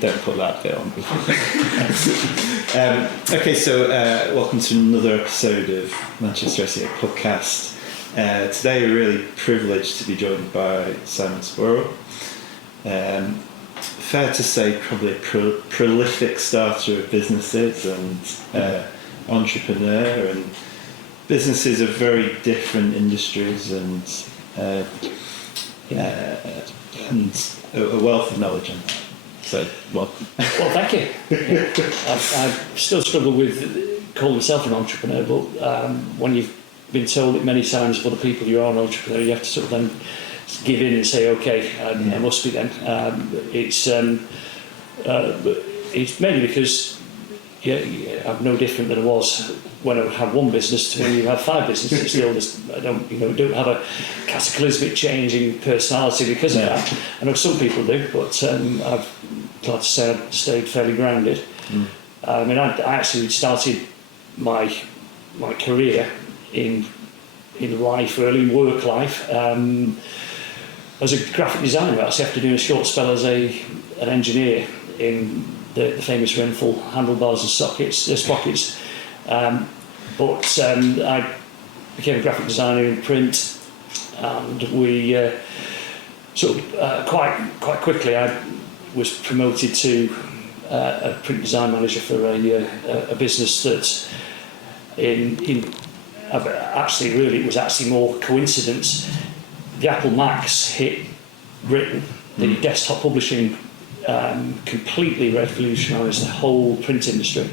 Don't put that bit on. Okay, so welcome to another episode of Manchester SEO Podcast. Today we're really privileged to be joined by Simon Spurrell. Fair to say, probably a prolific starter of businesses and entrepreneur, and businesses of very different industries, and a wealth of knowledge on that. So, welcome. Well, thank you. Yeah. I still struggle with calling myself an entrepreneur, but when you've been told it many times by other people you are an entrepreneur, you have to sort of then give in and say, okay, I must be then. It's mainly because I'm no different than I was when I had one business to when you have five businesses. Still, I don't have a cataclysmic change in personality because of that. I know some people do, but I've glad to say I've stayed fairly grounded. I mean, I actually started my career in life, early in work life, as a graphic designer. Actually, after doing a short spell as an engineer in the famous Renfrew handlebars and sprockets. But I became a graphic designer in print, and we quite quickly I was promoted to a print design manager for a business that it was actually more coincidence. The Apple Macs hit Britain. The desktop publishing completely revolutionised the whole print industry.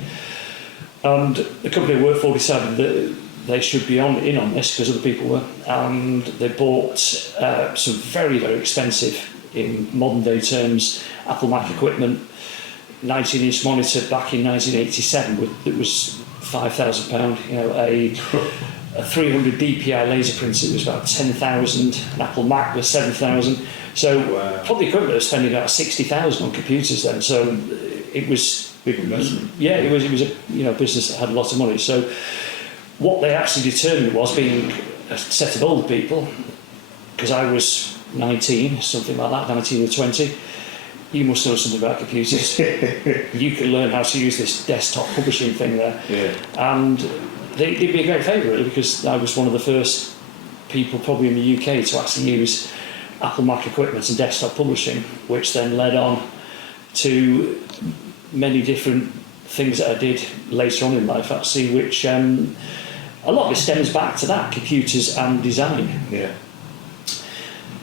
And the company I worked for decided that they should be in on this because other people were, and they bought some very, very expensive, in modern day terms, Apple Mac equipment. 19-inch monitor back in 1987 it was £5,000. A 300 DPI laser printer was about 10,000. An Apple Mac was 7,000. So probably equivalent of spending about 60,000 on computers then. So it was big investment. Yeah, it was a business that had a lot of money. So what they actually determined was, being a set of old people, because I was 19, something like that, 19 or 20. You must know something about computers. You can learn how to use this desktop publishing thing there. Yeah. And they did me a great favour, really, because I was one of the first people probably in the UK to actually use Apple Mac equipment and desktop publishing, which then led on to many different things that I did later on in life, actually, which a lot of it stems back to that, computers and design. Yeah.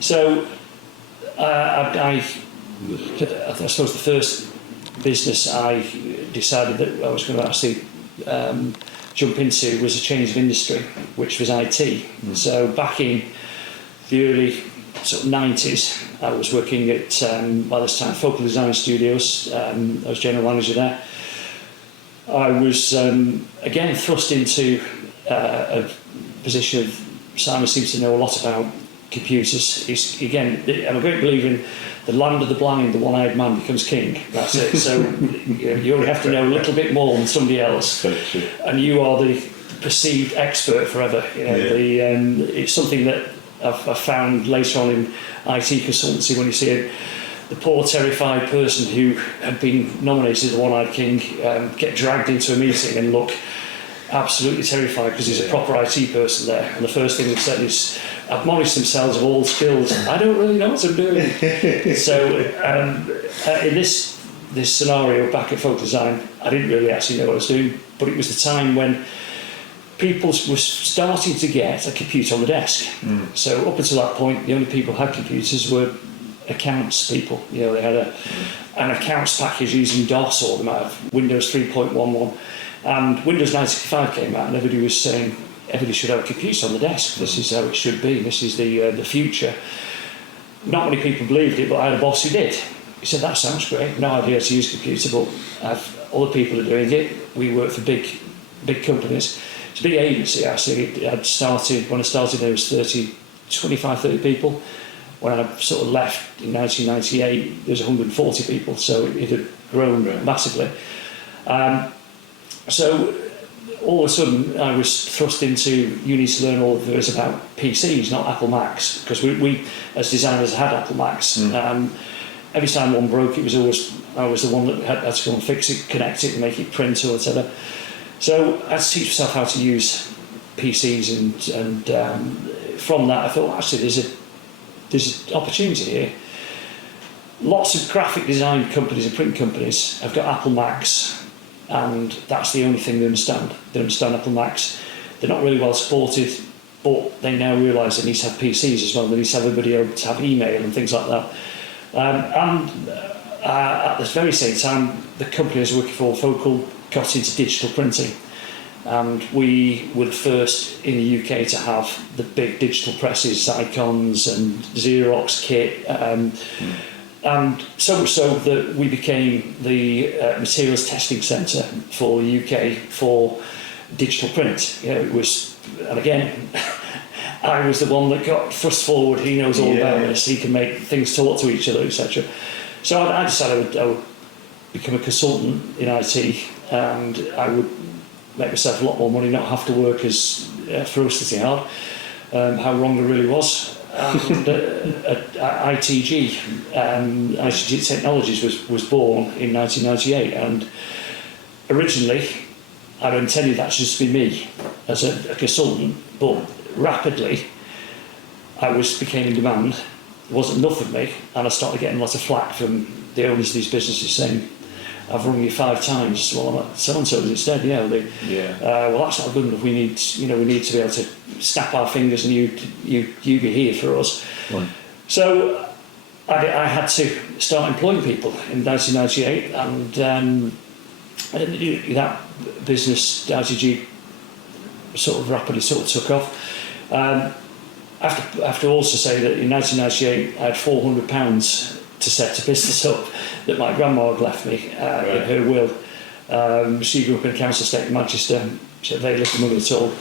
So I suppose the first business I decided that I was going to actually jump into was a change of industry, which was IT. So back in the early sort of 90s, I was working at, by this time, Focal Design Studios. I was general manager there. I was, again, thrust into a position of, Simon seems to know a lot about computers. I'm a great believer in the land of the blind, the one-eyed man becomes king. That's it. So you only have to know a little bit more than somebody else, and you are the perceived expert forever. It's something that I've found later on in IT consultancy, when you see the poor terrified person who had been nominated as the one-eyed king get dragged into a meeting and look absolutely terrified because he's a proper IT person there, and the first thing they've said is admonish themselves of all skills. I don't really know what I'm doing. So in this scenario back at Folk Design, I didn't really actually know what I was doing, but it was the time when people were starting to get a computer on the desk. So up until that point, the only people who had computers were accounts people. They had an accounts package using DOS, or they might have Windows 3.11. And Windows 95 came out, and everybody was saying everybody should have a computer on the desk. This is how it should be. This is the future. Not many people believed it, but I had a boss who did. He said, that sounds great. No idea how to use a computer, but other people are doing it. We work for big companies. It's a big agency, actually. When I started, there was 25, 30 people. When I sort of left in 1998, there was 140 people, so it had grown massively. So all of a sudden, I was thrust into, you need to learn all there is about PCs, not Apple Macs, because we as designers had Apple Macs. every time one broke, it was always I was the one that had to go and fix it, connect it, and make it print or whatever. So I had to teach myself how to use PCs, and from that I thought, well, actually, there's an opportunity here. Lots of graphic design companies and print companies have got Apple Macs, and that's the only thing they understand. They understand Apple Macs. They're not really well supported, but they now realise they need to have PCs as well. They need to have everybody able to have email and things like that. At the very same time, the company I was working for, Focal, got into digital printing. And we were the first in the UK to have the big digital presses, Icons and Xerox kit. And so much so that we became the materials testing centre for the UK for digital print. You know, it was, and again, I was the one that got thrust forward. He knows all about this. He can make things talk to each other, etc. So I decided I would become a consultant in IT, and I would make myself a lot more money, not have to work as ferociously hard. How wrong I really was. And ITG, ITG Technologies was born in 1998, and originally I'd intended that to just be me as a consultant, but rapidly I became in demand. There wasn't enough of me, and I started getting lots of flack from the owners of these businesses saying, I've rung you 5 times. Well, I'm at so-and-so's instead. Well, that's not good enough. We need to be able to snap our fingers and you be here for us. Right. So I had to start employing people in 1998, and that business, ITG, rapidly took off. I have to also say that in 1998 I had £400 to set a business up that my grandma had left me in her will. She grew up in a council estate in Manchester. She had very little money at all,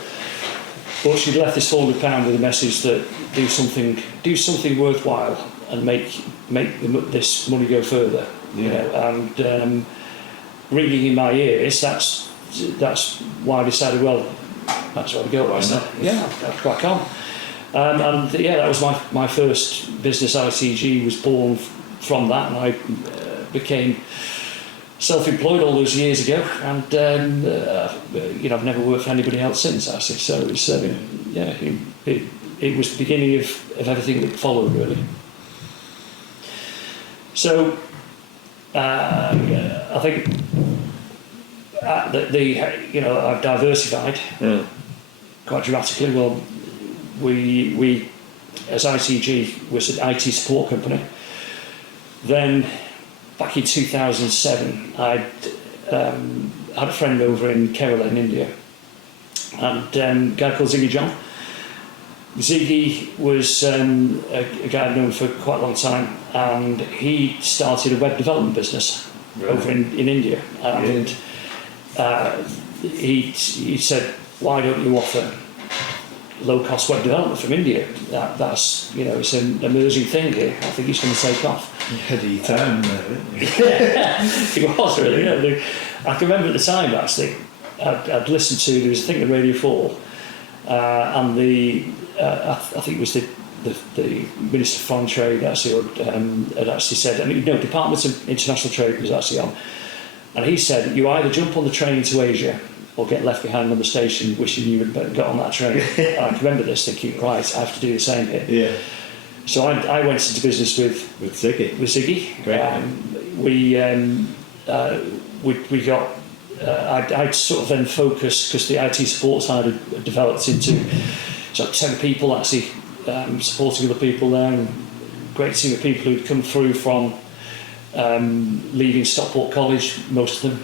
but she'd left this £400 with a message that do something worthwhile and make this money go further. And ringing in my ears, that's why I decided, well, that's where I go. I'll crack on. That was my first business. ITG was born from that, and I became self-employed all those years ago, and I've never worked for anybody else since, actually. So it's it was the beginning of everything that followed, really. So I think I've diversified quite dramatically. Well, we as ITG was an IT support company. Then back in 2007, I'd had a friend over in Kerala in India, and a guy called Ziggy John. Ziggy was a guy I'd known for quite a long time, and he started a web development business over in India. And he said, why don't you offer low-cost web development from India? That's it's an emerging thing here. I think it's going to take off. You had to eat time there, didn't you? It was really. I can remember at the time, actually, I'd listened to, there was a thing at Radio 4, and I think it was the Minister of Foreign Trade actually had actually said, Department of International Trade was actually on, and he said, you either jump on the train into Asia or get left behind on the station wishing you had got on that train. And I can remember this thinking, right, I have to do the same here. Yeah. So I went into business with Ziggy. Great. We got. I'd sort of then focused, because the IT support side had developed into 10 people actually supporting other people there, and great team of people who'd come through from leaving Stockport College, most of them.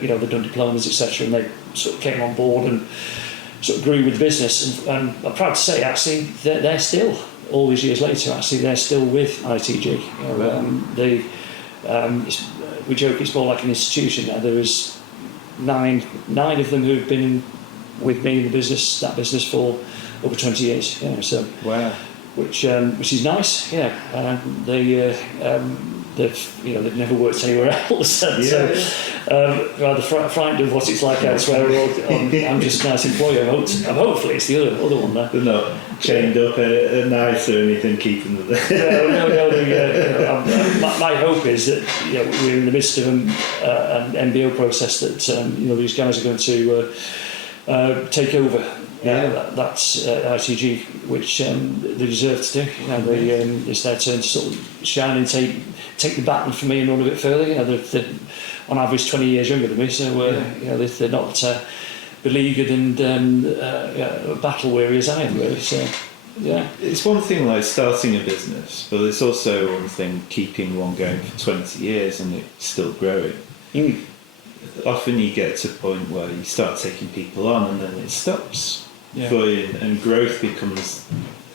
They'd done diplomas, etc., and they sort of came on board and sort of grew with the business. And I'm proud to say, actually, they're still, all these years later, actually, they're still with ITG. We joke it's more like an institution now. There was nine of them who've been with me in that business for over 20 years. So wow. Which is nice. The they've never worked anywhere else, and rather frightened of what it's like elsewhere. Or I'm just a nice employee. Hopefully it's the other one there. They're not chained up at night or anything, keeping them there. No. My hope is that we're in the midst of an MBO process that these guys are going to take over. That's ITG, which they deserve to do. It's their turn to sort of shine and take the baton from me and run a bit further. They're on average 20 years younger than me, so they're not beleaguered and battle weary as I am, really. So it's one thing like starting a business, but it's also one thing keeping one going for 20 years and it's still growing. Often you get to a point where you start taking people on and then it stops. And growth becomes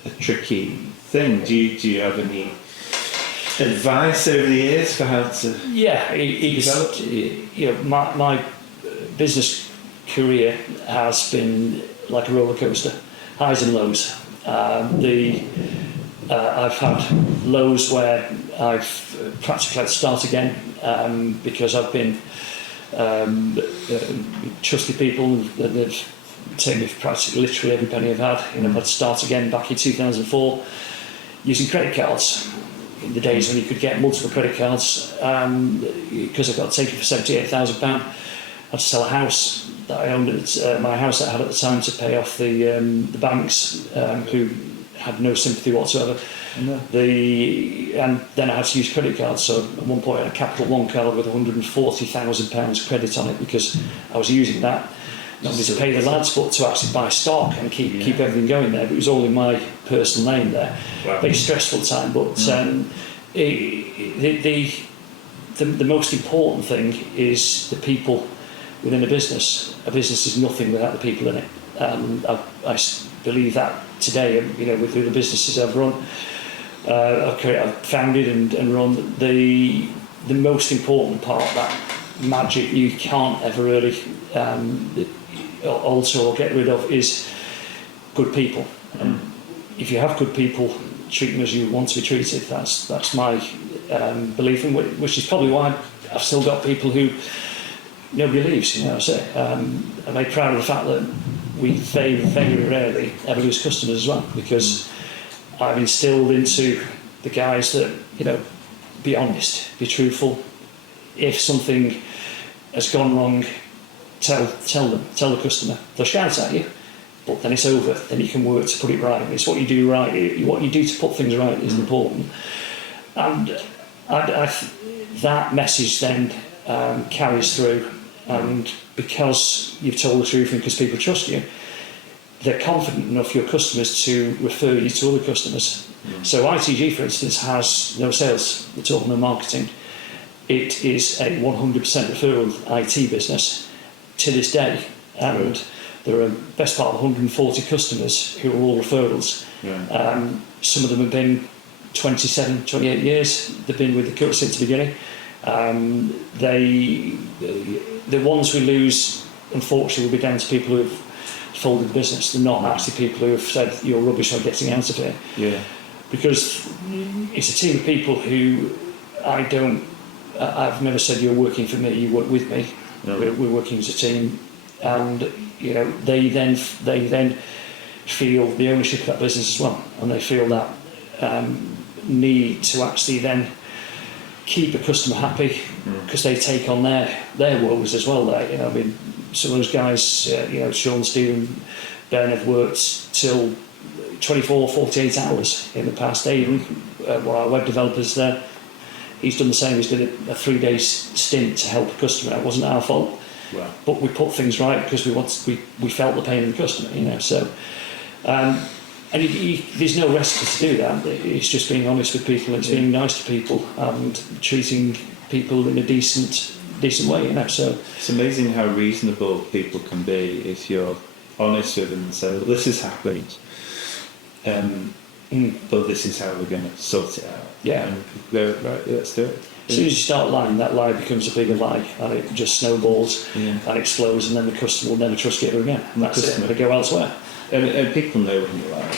a tricky thing. Do you have any advice over the years for how to develop? My business career has been like a roller coaster, highs and lows. I've had lows where I've practically had to start again because I've been trusted people that they've taken me for practically literally every penny I've had. I've had to start again back in 2004 using credit cards. In the days when you could get multiple credit cards, because I got taken for £78,000, I had to sell a house that I owned my house that I had at the time to pay off the banks who had no sympathy whatsoever. And then I had to use credit cards. So at one point I had a Capital One card with £140,000 credit on it because I was using that not only to pay the lads but to actually buy stock and keep everything going there. But it was all in my personal name there. Wow. Very stressful time, but the most important thing is the people within a business. A business is nothing without the people in it. I believe that today, with the businesses I've run, I've founded and run, the most important part, that magic you can't ever really alter or get rid of, is good people. And if you have good people, treat them as you want to be treated. That's my belief, and which is probably why I've still got people who nobody leaves. I'm very proud of the fact that we very, very rarely ever lose customers as well, because I've instilled into the guys that be honest, be truthful. If something has gone wrong, tell the customer. They'll shout at you, but then it's over. Then you can work to put it right. It's what you do right. What you do to put things right is important. And that message then carries through. And because you've told the truth and because people trust you, they're confident enough, your customers, to refer you to other customers. So ITG, for instance, has no sales at all, no marketing. It is a 100% referral IT business to this day, and there are best part of 140 customers who are all referrals. Some of them have been 27, 28 years. They've been with the company since the beginning. The ones we lose, unfortunately, will be down to people who have folded the business. They're not actually people who have said you're rubbish, I'm getting out of here. Because it's a team of people who I've never said you're working for me, you work with me. We're working as a team, and they then feel the ownership of that business as well, and they feel that need to actually then keep a customer happy, because they take on their woes as well. Some of those guys, Sean, Stephen, Ben, have worked till 24, 48 hours in the past. Even one of our web developers there, he's done the same. He's done a 3-day stint to help a customer. It wasn't our fault, but we put things right because we felt the pain of the customer. So. And there's no recipe to do that. It's just being honest with people, it's being nice to people and treating people in a decent way. So it's amazing how reasonable people can be if you're honest with them and say, well, this has happened, but this is how we're going to sort it out. And go, right, let's do it. As soon as you start lying, that lie becomes a bigger lie, and it just snowballs and explodes, and then the customer will never trust you ever again. And that's it. They go elsewhere. And people know when you lie.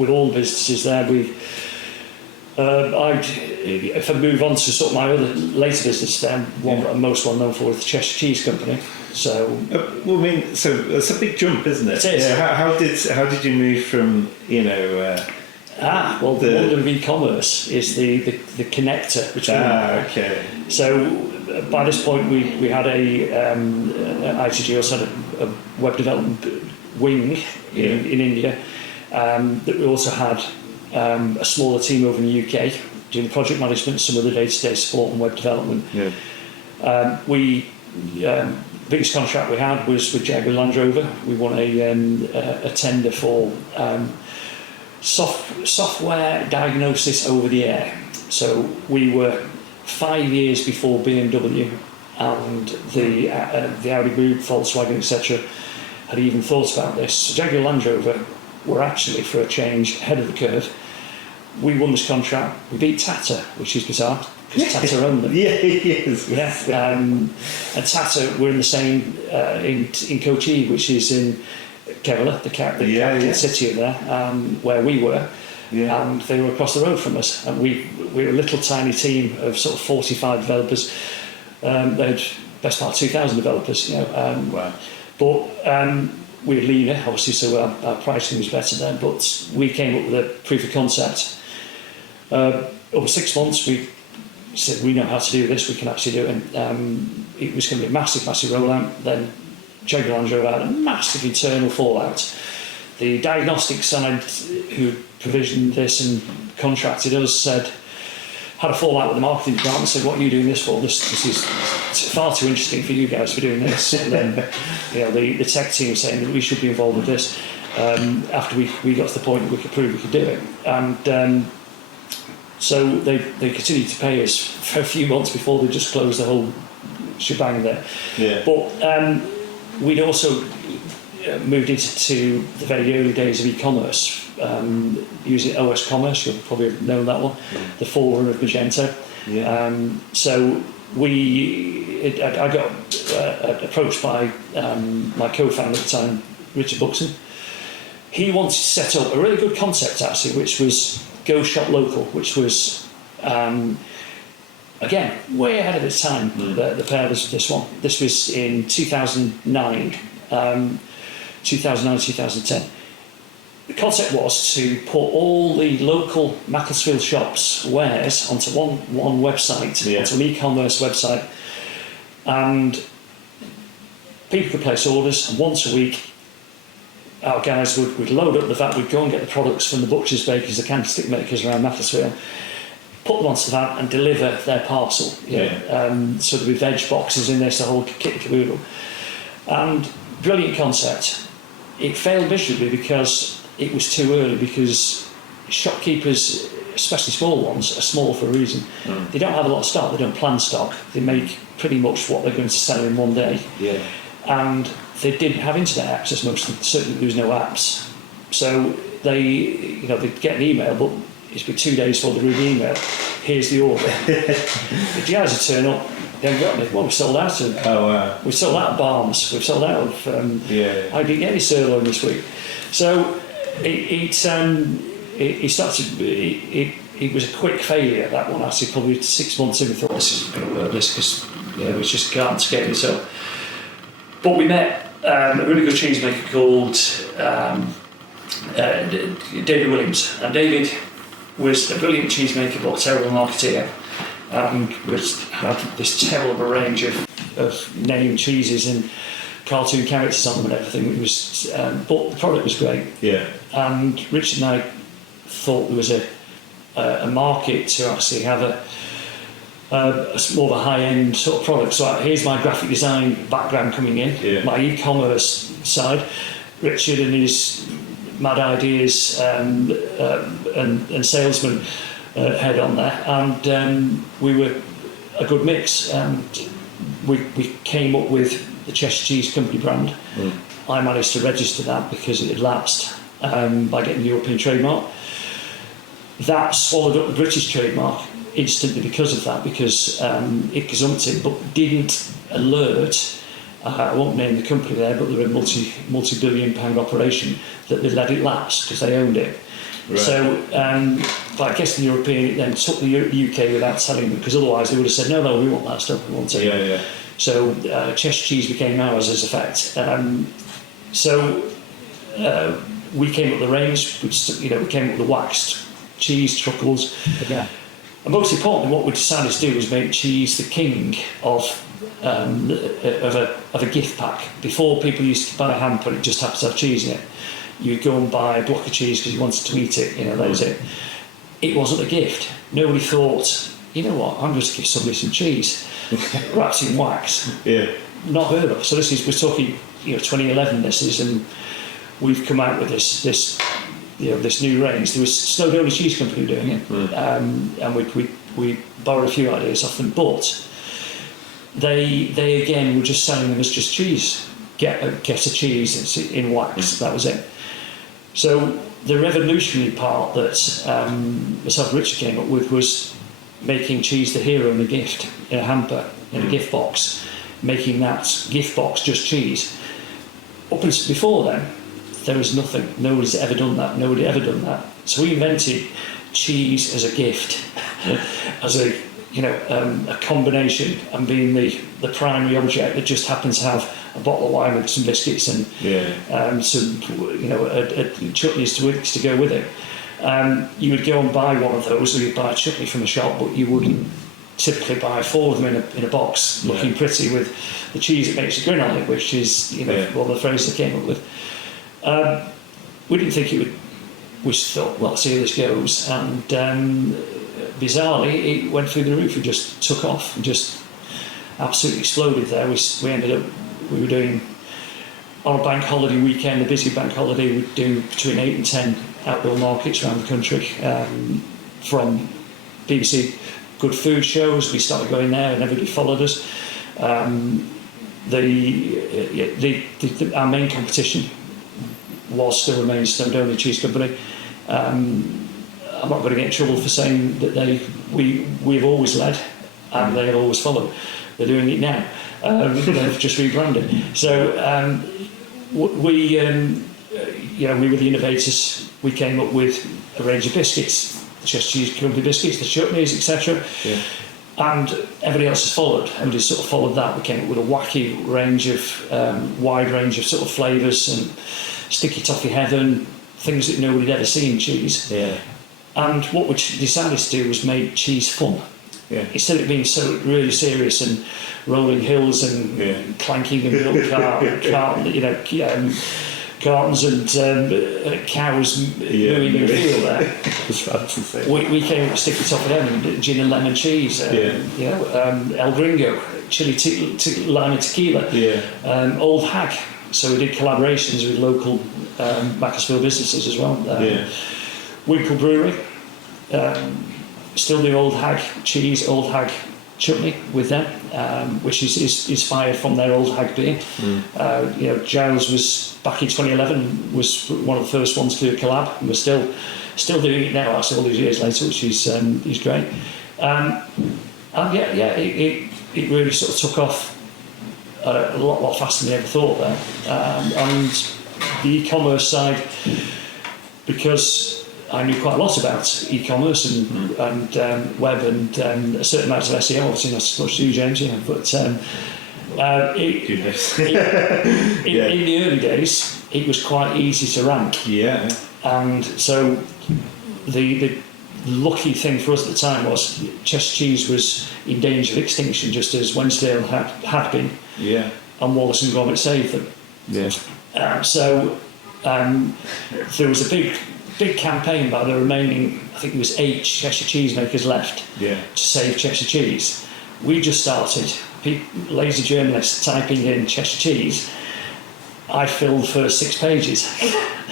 with all the businesses there, if I move on to sort of my other later business, then one that I'm most well known for is the Cheshire Cheese Company. So, well, I mean, so it's a big jump, isn't it? It is. Yeah. How did you move from the wonder of e-commerce is the connector between. Okay. So by this point we had ITG also had a web development wing in India, that we also had a smaller team over in the UK doing project management, some of the day-to-day support and web development. Yeah. Biggest contract we had was with Jaguar Land Rover. We won a tender for software diagnosis over the air. So we were 5 years before BMW and the Audi Group, Volkswagen, etc. had even thought about this. So Jaguar Land Rover were actually, for a change, ahead of the curve. We won this contract. We beat Tata, which is bizarre, because Tata owned them. Yes. Yeah. And Tata were in the same in Kochi, which is in Kerala, the capital city of there, where we were. Yeah. And they were across the road from us. And we were a little tiny team of sort of 45 developers. They had best part 2,000 developers. Wow. But we were leaner, obviously, so our pricing was better then. But we came up with a proof of concept. Over 6 months, we said, we know how to do this, we can actually do it. And it was going to be a massive rollout. Then Jaguar Land Rover had a massive internal fallout. The diagnostic side, who provisioned this and contracted us, had a fallout with the marketing department, said, what are you doing this for? This is far too interesting for you guys for doing this. And then the tech team saying that we should be involved with this, after we got to the point that we could prove we could do it. And so they continued to pay us for a few months before they just closed the whole shebang there. Yeah. But we'd also moved into the very early days of e-commerce, using OS Commerce. You'll probably have known that one, the forerunner of Magento. Yeah. So I got approached by my co-founder at the time, Richard Buxton. He wanted to set up a really good concept actually, which was Go Shop Local, which was again way ahead of its time. The pair was this one. This was in 2009, 2010. The concept was to put all the local Macclesfield shops' wares onto one website, onto an e-commerce website, and people could place orders, and once a week our guys would load up the van, we'd go and get the products from the butchers, bakers, the candlestick makers around Macclesfield, put them onto the van and deliver their parcel. So there'd be veg boxes in there, so the whole kit and caboodle. And brilliant concept. It failed miserably because it was too early, because shopkeepers, especially small ones, are small for a reason. They don't have a lot of stock, they don't plan stock, they make pretty much what they're going to sell in one day. Yeah. And they didn't have internet access, certainly there was no apps. So they'd get an email, but it's been 2 days before they read the email. Here's the order. The guys would turn up, they haven't got me. Well, we sold out of. Oh wow. We sold out of Barnes. We've sold out of. I didn't get any sirloin this week. So it was a quick failure, that one. Actually, probably 6 months in, we thought this is going to work, because we just can't scale this up. But we met a really good cheesemaker called David Williams, and David was a brilliant cheesemaker but a terrible marketeer, and had this terrible range of named cheeses and cartoon characters on them and everything. It was, but the product was great. Yeah. And Richard and I thought there was a market to actually have a more of a high-end sort of product. So here's my graphic design background coming in, my e-commerce side, Richard and his mad ideas and salesman head on there, and we were a good mix. And we came up with the Cheshire Cheese Company brand. I managed to register that because it had lapsed by getting the European trademark. That swallowed up the British trademark instantly because of that, because it gazumped it, but didn't alert, I won't name the company there, but they're a multi-billion pound operation, that they let it lapse because they owned it. Right. So, but I guess the European, it then took the UK without telling them, because otherwise they would have said, no, we want that stuff, we want it. Yeah. So Cheshire cheese became ours as a fact. We came up with the range, we came up with the waxed cheese, truffles. Yeah. And most importantly, what we decided to do was make cheese the king of a gift pack. Before, people used to buy a hamper, it just happens to have cheese in it. You'd go and buy a block of cheese because you wanted to eat it, that was it. It wasn't a gift. Nobody thought, you know what, I'm going to give somebody some cheese wrapped in wax. Yeah. Not heard of. So we're talking, 2011 this is, and we've come out with this new range. There was Snowdonia Cheese Company doing it, and we borrowed a few ideas off them, but they again were just selling them as just cheese. Get a cheese in wax. That was it. So the revolutionary part that myself and Richard came up with was making cheese the hero in a gift, in a hamper, in a gift box, making that gift box just cheese. Up until before then, there was nothing. Nobody's ever done that. Nobody ever done that. So we invented cheese as a gift, as a combination, and being the primary object that just happens to have a bottle of wine with some biscuits and some chutneys to go with it. You would go and buy one of those, or you'd buy a chutney from a shop, but you wouldn't typically buy 4 of them in a box, looking pretty with the cheese that makes you grin on it, which is one of the phrases they came up with. We didn't think it would. We thought, well, see how this goes, and bizarrely, it went through the roof. It just took off and just absolutely exploded there. We were doing, on a bank holiday weekend, a busy bank holiday, we'd do between 8 and 10 outdoor markets around the country, from BBC Good Food shows. We started going there and everybody followed us. Our main competition still remains Snowdonia Cheese Company. I'm not going to get in trouble for saying that we've always led and they have always followed. They're doing it now. They've just rebranded. So we were the innovators. We came up with a range of biscuits, the Cheshire Cheese Company biscuits, the chutneys, etc. Yeah. And everybody else has followed. Everybody sort of followed that. We came up with a wacky range of, wide range of sort of flavours and sticky toffee heaven, things that nobody had ever seen in cheese. Yeah. And what we decided to do was make cheese fun. Yeah. Instead of it being so really serious and rolling hills and clanking and milk cartons and cows moving in the field there. We came up with sticky toffee heaven, gin and lemon cheese, El Gringo, lime and tequila, Old Hag. So we did collaborations with local Macclesfield businesses as well. Winkle Brewery, still do Old Hag cheese, Old Hag chutney with them, which is inspired from their Old Hag beer. Giles was back in 2011 was one of the first ones to do a collab, and we're still doing it now. All these years later, which is great. It really sort of took off a lot faster than I ever thought there. And the e-commerce side, because I knew quite a lot about e-commerce and web and a certain amount of SEO, obviously not as much as you, James, but in the early days, it was quite easy to rank. Yeah. And so the lucky thing for us at the time was Cheshire cheese was in danger of extinction, just as Wensdale had been. Yeah. And Wallace and Gromit saved them. Yeah. There was a big campaign by the remaining, I think it was 8 Cheshire cheesemakers left to save Cheshire cheese. We just started, lazy journalists typing in Cheshire cheese. I filled the first 6 pages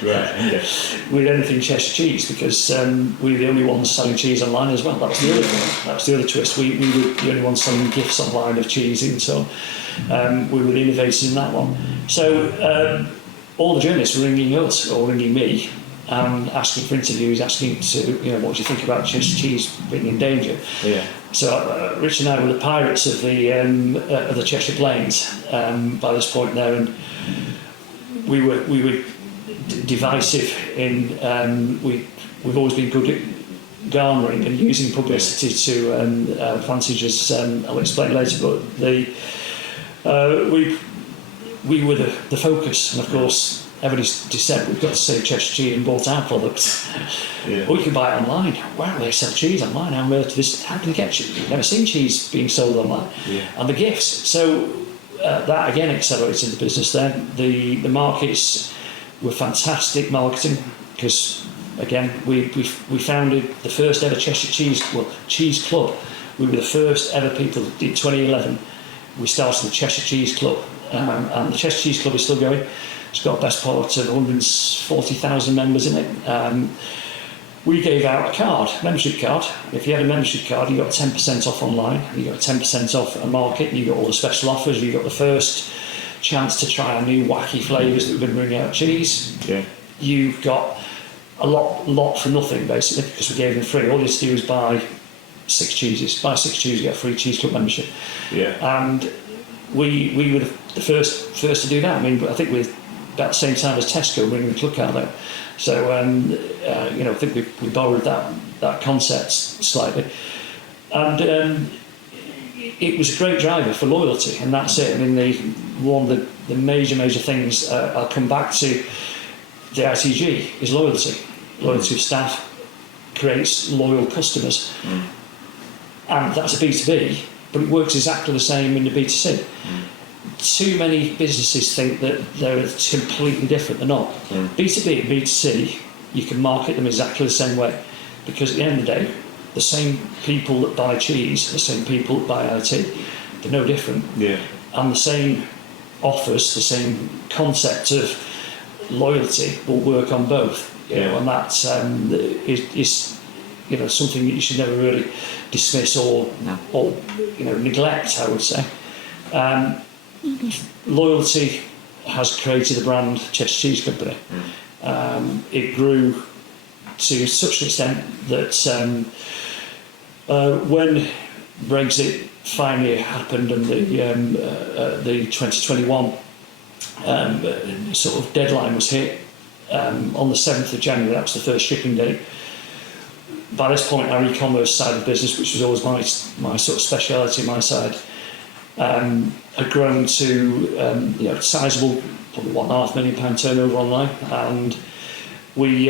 with anything Cheshire cheese, because we were the only ones selling cheese online as well. That was the other thing. That was the other twist. We were the only ones selling gifts online of cheese in, so we were the innovators in that one. So all the journalists were ringing us or ringing me, asking for interviews, asking to, what do you think about Cheshire cheese being in danger? Yeah. So Rich and I were the pirates of the Cheshire Plains by this point there, and we were divisive in we we've always been good at garnering and using publicity to advantage, as I'll explain later. But we were the focus, and of course everybody said we've got to say Cheshire cheese and bought our product. Or you can buy it online. Wow, they sell cheese online. How do they get cheese? You've never seen cheese being sold online. And the gifts. So that again accelerated the business then. The markets were fantastic marketing, because again we founded the first ever Cheshire Cheese Club. We were the first ever people. In 2011 we started the Cheshire Cheese Club, and the Cheshire Cheese Club is still going. It's got a best part of 140,000 members in it. We gave out a card, membership card. If you had a membership card, you got 10% off online, you got 10% off a market, you got all the special offers, you got the first chance to try our new wacky flavours that we're going to bring out cheese. You've got a lot for nothing, basically, because we gave them free. All you have to do is buy 6 cheeses. Buy 6 cheeses, you get a free cheese club membership. And we were the first to do that. I mean, I think we're about the same time as Tesco bringing the club card out. So I think we borrowed that concept slightly, and it was a great driver for loyalty, and that's it. I mean, one of the major things I'll come back to. The ITG is loyalty. Loyalty of staff creates loyal customers, and that's a B2B, but it works exactly the same in the B2C. Too many businesses think that they're completely different. They're not. B2B and B2C, you can market them exactly the same way, because at the end of the day, the same people that buy cheese, the same people that buy IT, they're no different. And the same offers, the same concept of loyalty will work on both. You know, and that is something that you should never really dismiss or neglect, I would say. Loyalty has created the brand Cheshire Cheese Company. It grew to such an extent that when Brexit finally happened and the 2021 sort of deadline was hit on the 7th of January, that was the first shipping date. By this point, our e-commerce side of the business, which was always my sort of speciality, my side, had grown to sizable, probably £1.5 million turnover online, and we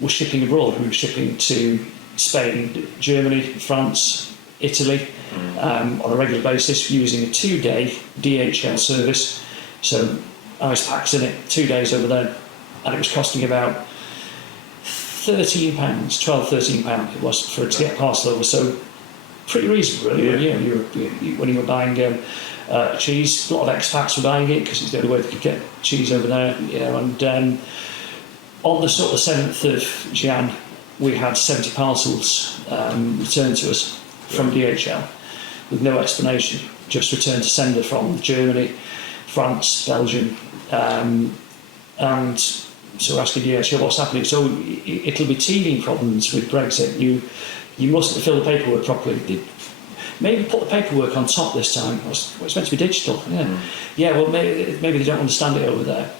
were shipping abroad. We were shipping to Spain, Germany, France, Italy on a regular basis, using a 2-day DHL service. So ice packs in it, 2 days over there, and it was costing about £13, £13 it was to get a parcel over. So pretty reasonable, really. When you were buying cheese, a lot of expats were buying it because it's the only way they could get cheese over there. And on the sort of 7th of Jan, we had 70 parcels returned to us from DHL with no explanation, just returned to sender from Germany, France, Belgium, and so asking DHL what's happening. So it'll be teething problems with Brexit. You mustn't fill the paperwork properly. Maybe put the paperwork on top this time. It's meant to be digital. Well, maybe they don't understand it over there.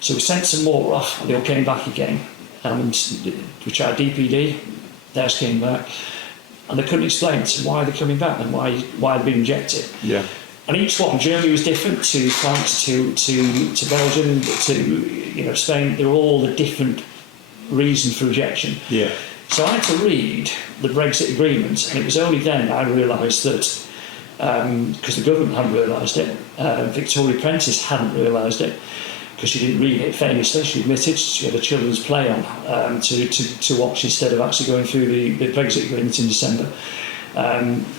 So we sent some more off, and they all came back again. And we tried DPD, theirs came back, and they couldn't explain why they're coming back and why they've been rejected. And each one, Germany was different to France, to Belgium, to Spain. They were all a different reason for rejection. So I had to read the Brexit agreement, and it was only then I realised that, because the government hadn't realised it, Victoria Prentice hadn't realised it, because she didn't read it famously. She admitted she had a children's play on to watch instead of actually going through the Brexit agreement in December,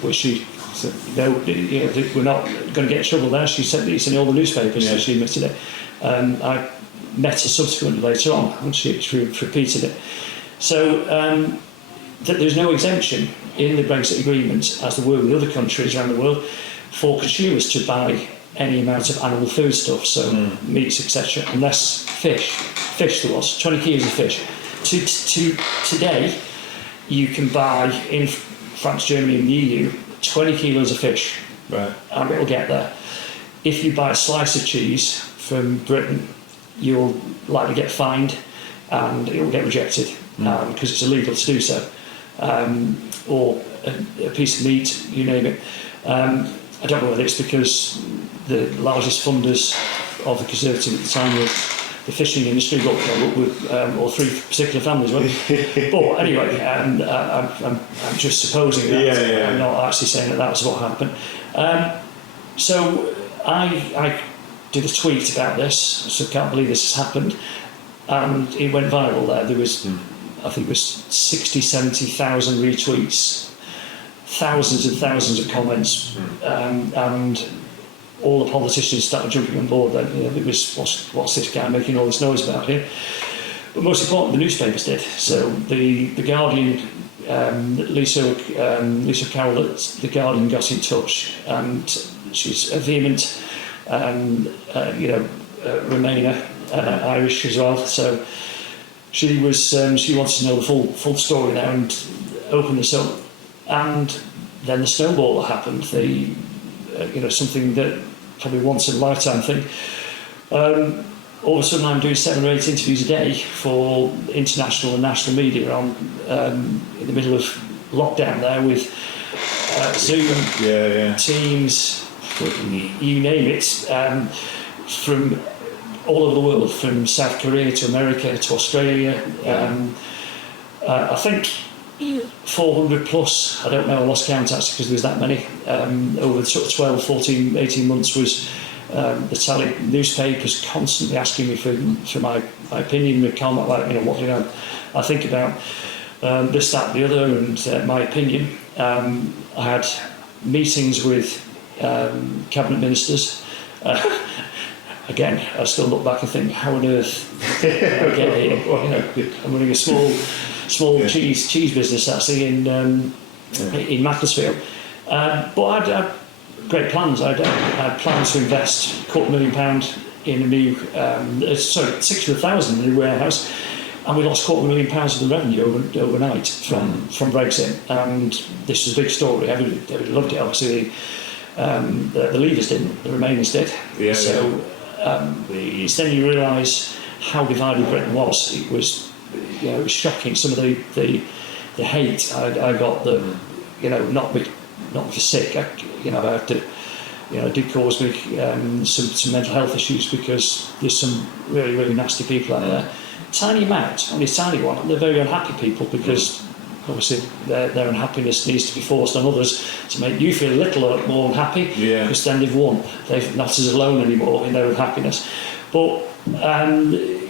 which she said, no, we're not going to get in trouble there. She said it's in all the newspapers, so she admitted it. I met her subsequently later on, and she repeated it. So there's no exemption in the Brexit agreement, as there were with other countries around the world, for consumers to buy any amount of animal food stuff, so meats, etc., unless fish there was, 20 kilos of fish. Today, you can buy in France, Germany and the EU 20 kilos of fish, and it'll get there. If you buy a slice of cheese from Britain, you'll likely get fined and it will get rejected. because it's illegal to do so, or a piece of meat, you name it. I don't know whether it's because the largest funders of the Conservative at the time were the fishing industry, or three particular families, weren't it? But anyway, I'm just supposing that. I'm not actually saying that that's what happened. So I did a tweet about this, so I can't believe this has happened, and it went viral there. There was, I think it was 60, 70,000 retweets, thousands and thousands of comments, and all the politicians started jumping on board. Then it was, what's this guy making all this noise about here? But most importantly, the newspapers did. So the Guardian, Lisa Carroll at the Guardian got in touch, and she's a vehement, Remainer, Irish as well. So she wanted to know the full story now and open this up. And then the snowball happened. Something that probably once in a lifetime thing. All of a sudden, I'm doing 7 or 8 interviews a day for international and national media on in the middle of lockdown there with Zoom, Teams, you name it, from all over the world, from South Korea to America to Australia. I think 400 plus, I don't know, I lost count actually because there was that many, over sort of 12, 14, 18 months was the tally. Newspapers constantly asking me for my opinion, my comment, what I think about this, that, the other, and my opinion. I had meetings with cabinet ministers. Again, I still look back and think, how on earth did I get here? I'm running a small cheese business actually in Macclesfield. But I had great plans. I had plans to invest £250,000 in a new, £600,000 in a new warehouse, and we lost £250,000 of the revenue overnight from Brexit. And this was a big story. Everybody loved it. Obviously, the Leavers didn't, the Remainers did. It's then you realise how divided Britain was. It was shocking. Some of the hate I got, not because sick. I had to, it did cause me some mental health issues because there's some really, really nasty people out there. Tiny amount, only a tiny one. They're very unhappy people because obviously their unhappiness needs to be forced on others to make you feel a little more unhappy, because then they've won. They're not as alone anymore in their unhappiness. But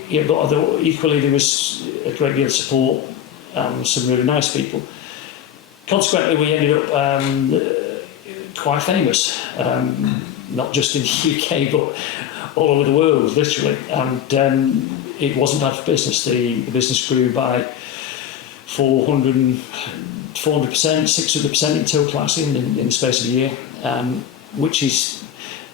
equally there was a great deal of support and some really nice people. Consequently, we ended up quite famous, not just in the UK but all over the world, literally. And it wasn't bad for business. The business grew by 400%, 600% in total actually in the space of a year, which is,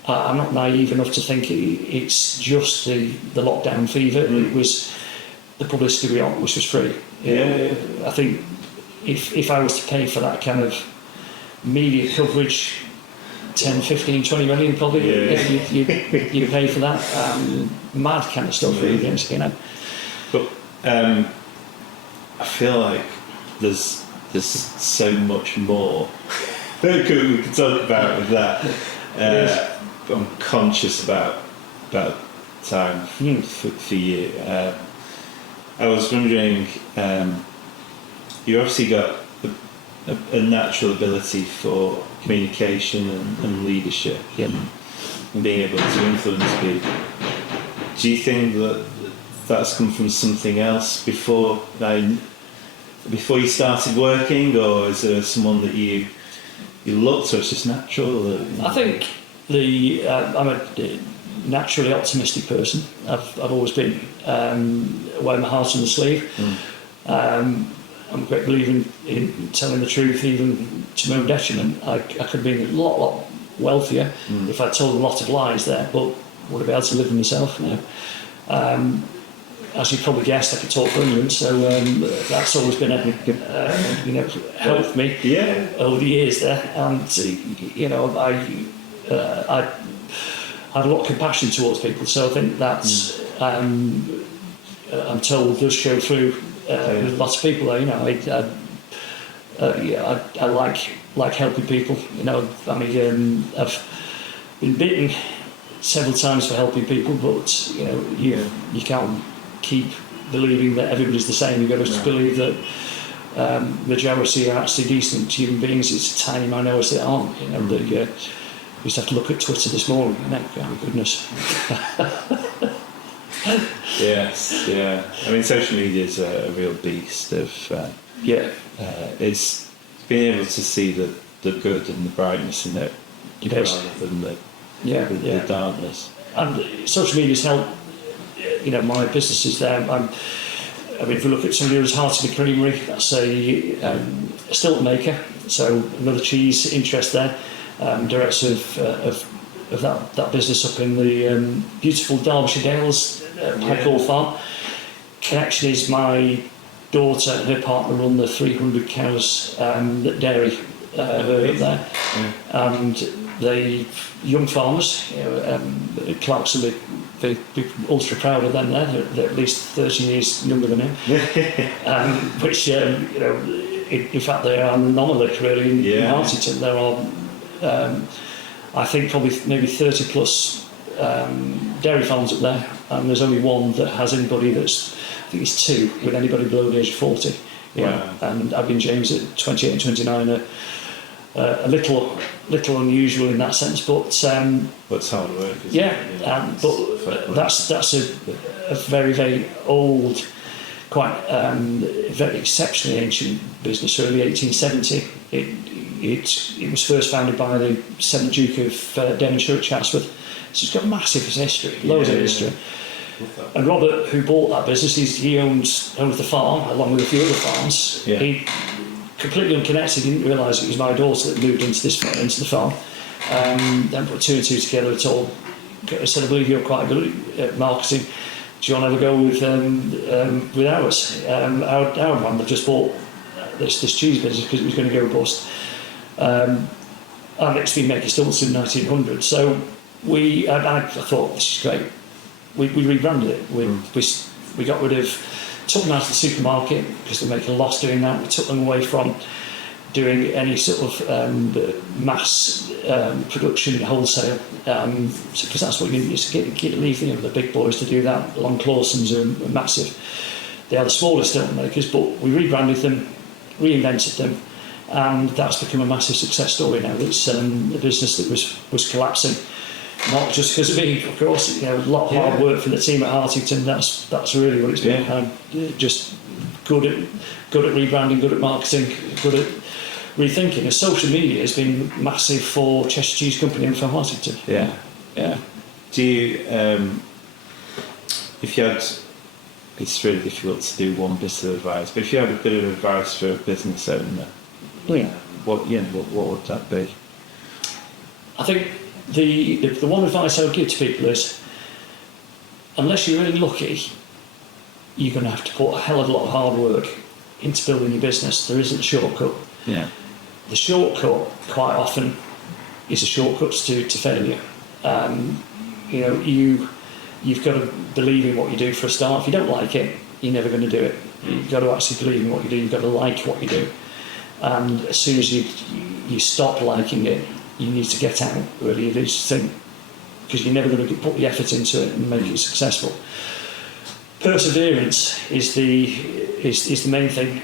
I'm not naive enough to think it's just the lockdown fever. It was the publicity we got, which was free. I think if I was to pay for that kind of media coverage, 10, 15, 20 million probably, you pay for that. Mad kind of stuff, really, But I feel like there's so much more we could talk about with that. I'm conscious about time for you. I was wondering, you obviously got a natural ability for communication and leadership, and being able to influence people. Do you think that that's come from something else before you started working, or is there someone that you looked to? It's just natural? I think I'm a naturally optimistic person. I've always been. Wear my heart on the sleeve. I'm a great believer in telling the truth, even to my own detriment. I could have been a lot wealthier if I'd told a lot of lies there, but would have been able to live with myself now. As you probably guessed, I could talk for England, so that's always been helped me over the years there. And I have a lot of compassion towards people, so I think that's I'm told does show through with lots of people there. You know, I like helping people. You know, I mean, I've been bitten several times for helping people, but you know, you can't keep believing that everybody's the same. You've got to believe that majority are actually decent human beings. It's a tiny minority that aren't. You know, that you just have to look at Twitter this morning. You know, oh goodness. Yes, yeah. I mean, social media is a real beast of. It's being able to see the good and the brightness in it, rather than the darkness. And social media's helped. You know, my business is there. I mean, if we look at somebody who's Hartington Creamery, that's a Stilton maker, so another cheese interest there. Director of that business up in the beautiful Derbyshire Dales, Peckhall Farm. Connection is my daughter and her partner run the 300 cows dairy up there, and they young farmers. You know, Clark's will be ultra proud of them. They're at least 30 years younger than him, which you know, in fact they are an anomaly really in Hartington. There are I think probably maybe 30 plus dairy farms up there, and there's only one that has anybody that's, I think it's two, with anybody below the age of 40. Yeah. And I've been James at 28 and 29 a little unusual in that sense, but it's hard work, isn't it? But that's a very, very old, quite very exceptionally ancient business, early 1870. It was first founded by the 7th Duke of Devonshire at Chatsworth, so it's got massive history, loads of history. And Robert, who bought that business, he owns the farm along with a few other farms. He completely unconnected, didn't realise it was my daughter that moved into the farm. Then put two and two together at all. I said, I believe you're quite good at marketing. Do you want to have a go with ours? Our brand have just bought this cheese business because it was going to go bust. And it's been making stilts in 1900. So I thought, this is great. We rebranded it. We got rid of, took them out of the supermarket because they make a loss doing that. We took them away from doing any sort of mass production wholesale, because that's what you need to leave the big boys to do that. Long Clawsons are massive. They are the smaller Stilton makers, but we rebranded them, reinvented them, and that's become a massive success story now. It's a business that was collapsing. Not just because of me, of course. You know, a lot of hard work from the team at Hartington. That's really what it's been. Just good at rebranding, good at marketing, good at rethinking. And social media has been massive for Cheshire Cheese Company and for Hartington. Yeah. Do you, if you had, it's really difficult to do one bit of advice, but if you had a bit of advice for a business owner, what would that be? I think the one advice I would give to people is, unless you're really lucky, you're going to have to put a hell of a lot of hard work into building your business. There isn't a shortcut. Yeah. The shortcut quite often is a shortcut to failure. You know, you've got to believe in what you do for a start. If you don't like it, you're never going to do it. You've got to actually believe in what you do. You've got to like what you do. And as soon as you stop liking it, you need to get out, really. You just think, because you're never going to put the effort into it and make it successful. Perseverance is the main thing.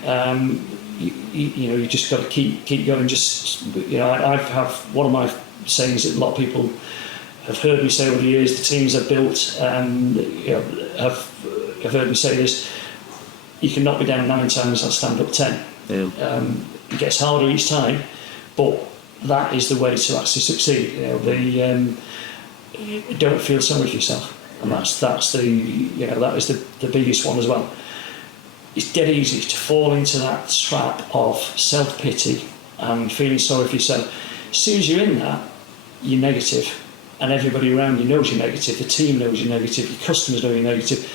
You know, you just got to keep going. Just, you know, I have one of my sayings that a lot of people have heard me say over the years. The teams I've built, you know, have heard me say this: you can knock me down 9 times, I'll stand up 10. It gets harder each time, but that is the way to actually succeed. You know, don't feel sorry for yourself, and that's the, you know, that is the biggest one as well. It's dead easy to fall into that trap of self-pity and feeling sorry for yourself. As soon as you're in that, you're negative, and everybody around you knows you're negative. The team knows you're negative. Your customers know you're negative,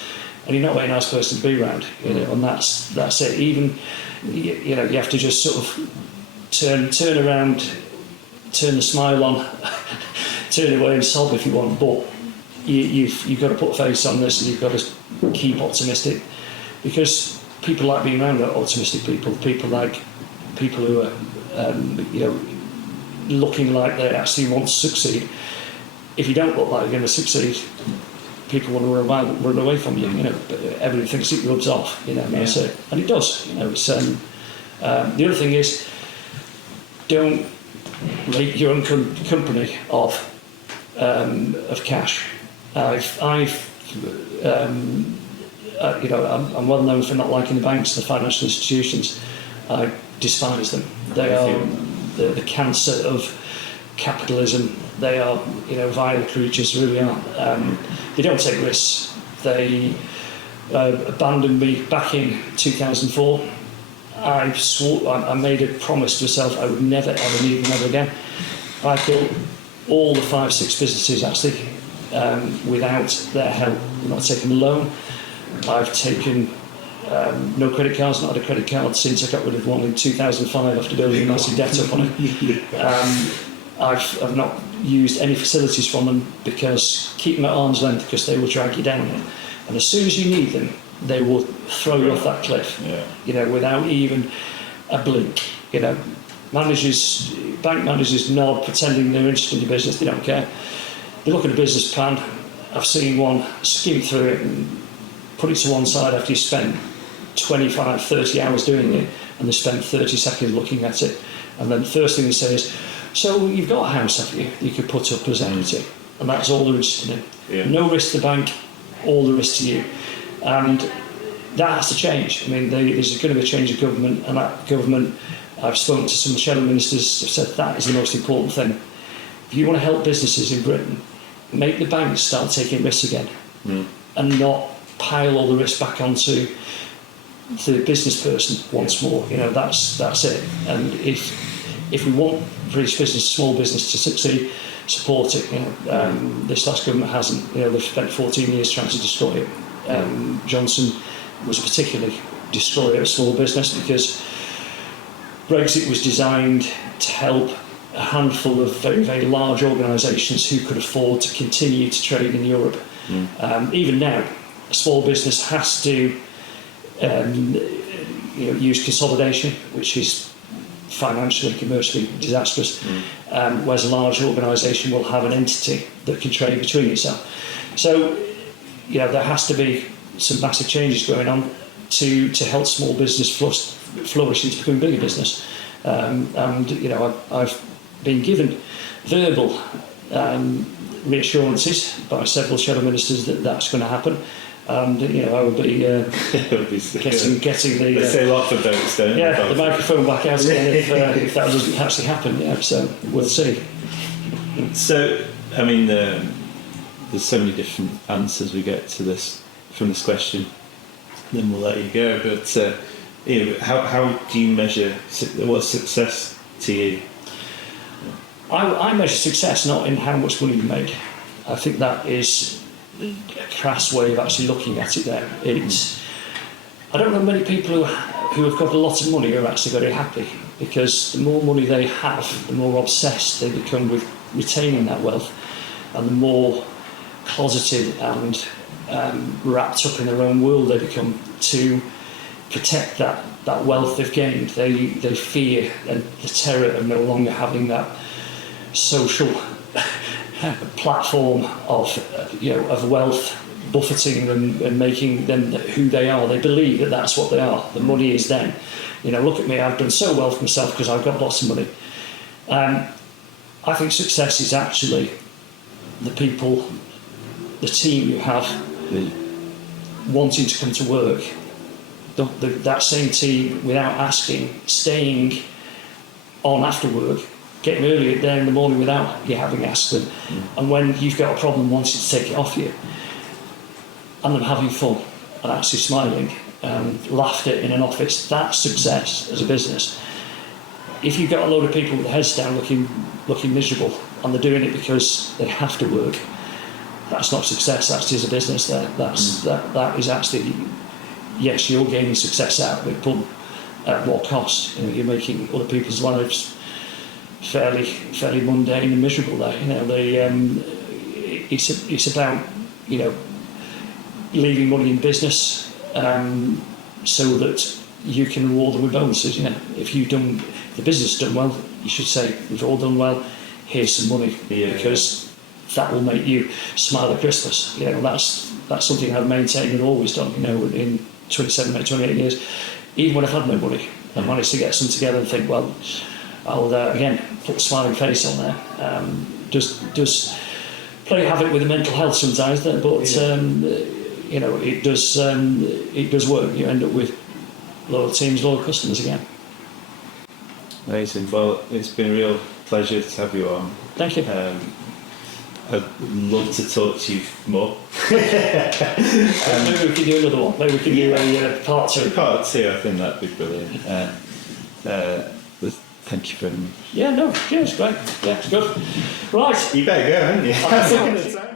and you're not a very nice person to be around. You know, and that's it. Even, you know, you have to just sort of turn around, turn the smile on, turn away and sob if you want, but you've got to put a face on this, and you've got to keep optimistic, because people like being around optimistic people like people who are, looking like they actually want to succeed. If you don't look like you're going to succeed, people want to run away from you. Everybody thinks it rubs off. That's it, and it does. It's the other thing is, don't rate your own company of cash. I'm well known for not liking the banks, the financial institutions. I despise them. They are the cancer of capitalism. They are, vile creatures, really are. They don't take risks. They abandoned me back in 2004. I made a promise to myself I would never ever need them ever again. I built all the 5-6 businesses actually without their help. I've not taken a loan. I've taken no credit cards, not had a credit card since I got rid of one in 2005 after building a massive debt up on it. I've not used any facilities from them because keep them at arm's length because they will drag you down. And as soon as you need them, they will throw you off that cliff, without even a blink. Bank managers nod, pretending they're interested in your business. They don't care. They look at a business plan. I've seen one skim through it and put it to one side after you spent 25, 30 hours doing it, and they spent 30 seconds looking at it. And then the first thing they say is, so you've got a house, have you could put up as equity? And that's all they're interested in. Yeah. No risk to the bank, all the risk to you. And that has to change. I mean, there's going to be a change of government, and that government, I've spoken to some shadow ministers, have said that is the most important thing. If you want to help businesses in Britain, make the banks start taking risks again, and not pile all the risk back onto the business person once more. That's it. And if we want British business, small business to succeed, support it. This last government hasn't. They've spent 14 years trying to destroy it. Johnson was a particularly destroyer of small business because Brexit was designed to help a handful of very, very large organisations who could afford to continue to trade in Europe. Even now, a small business has to use consolidation, which is financially, commercially disastrous, whereas a large organisation will have an entity that can trade between itself. So, there has to be some massive changes going on to help small business flourish into becoming bigger business. I've been given verbal reassurances by several shadow ministers that that's going to happen. And I will be getting the. They say lots of votes, don't they? Yeah, the microphone back out again if that doesn't actually happen. Yeah, so we'll see. So, I mean, there's so many different answers we get to this from this question. Then we'll let you go. But how do you measure what's success to you? I measure success not in how much money you make. I think that is a crass way of actually looking at it there. I don't know many people who have got a lot of money who are actually very happy, because the more money they have, the more obsessed they become with retaining that wealth, and the more closeted and wrapped up in their own world they become to protect that wealth they've gained. They fear and the terror of no longer having that social platform of wealth buffeting them and making them who they are. They believe that that's what they are. The money is them. Look at me, I've done so well for myself because I've got lots of money. I think success is actually the people, the team you have wanting to come to work. That same team, without asking, staying on after work, getting early there in the morning without you having asked them, and when you've got a problem wanting to take it off you, and them having fun and actually smiling and laughter in an office, that's success as a business. If you've got a load of people with their heads down looking miserable and they're doing it because they have to work, that's not success. That's just a business. That is actually, yes, you're gaining success out of it, but at what cost? You're making other people's lives fairly mundane and miserable there. It's about leaving money in business, so that you can reward them with bonuses. You know, if the business has done well, you should say, we've all done well, here's some money, because that will make you smile at Christmas. You know, that's something I've maintained and always done, you know, in 28 years. Even when I've had no money, I've managed to get some together and think, well, I'll, again, put a smiling face on there. Does play havoc with the mental health sometimes, but you know, it does work. You end up with loyal teams, loyal customers again. Amazing. Well, it's been a real pleasure to have you on. Thank you. I'd love to talk to you more. Maybe we can do another one. Maybe we can do a part two. Part two, I think that'd be brilliant. But thank you very much. Yeah, no, cheers, great. Yeah, it's good. Right. You better go, haven't you?